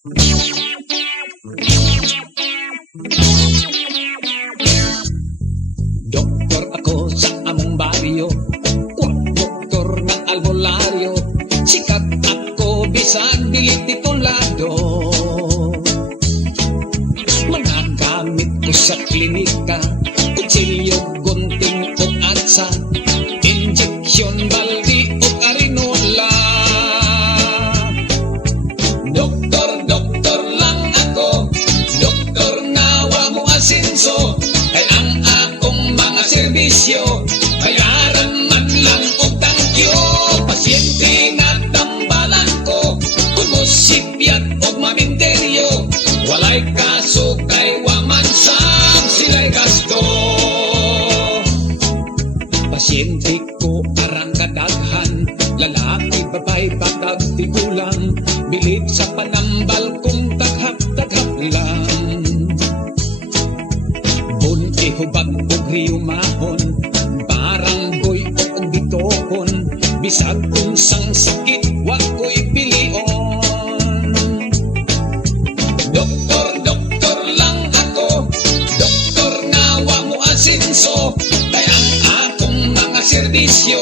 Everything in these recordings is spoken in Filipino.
Doktor ako sa among baryo, doktor ng albularyo. Sikat ako bisan dili titulado. Mga gamit ko sa klinika, kutsilyo, gunting o atsa, injeksyon, baldi o arinola. Doktor lang ako, doktor nga mo asinso, kay ang akong mga serbisyo bayaran man lang og tangkyo. Pasyente nga tambalan ko, kung mosipyat og maminteryo, walay kaso kay waman sam sila'y gasto. Pasyente ko arang kadaghan, lalaki, babay, batag, tigulang, bilit sa panambal kung taghap-taghap lang. Bun ihubag og riyumahon, barang boy o bitokon, bisag unsang sakit wa ko'y pilion. Doktor lang ako, doktor nga wa mo asinso, kay ang akong mga serbisyo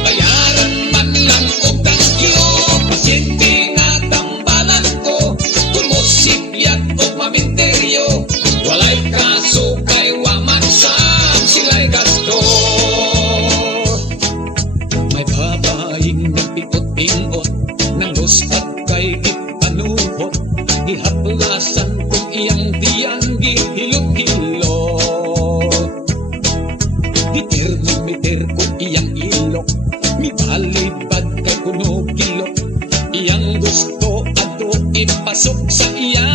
bayaran man lang og tangkyo. Pasyente nga tambalan ko, kung mosipyat og maminteryo, walay kaso kay waman sam sila'y gasto. May babaeng nagpitot-ingot, nang luspat kay ipanuhot, gihaplasan kung iyang diyang gihilot-hilot. Gitermometer ko iyang ilok, mibalibad kay kuno kilok, iyang gusto ato ipasok sa iya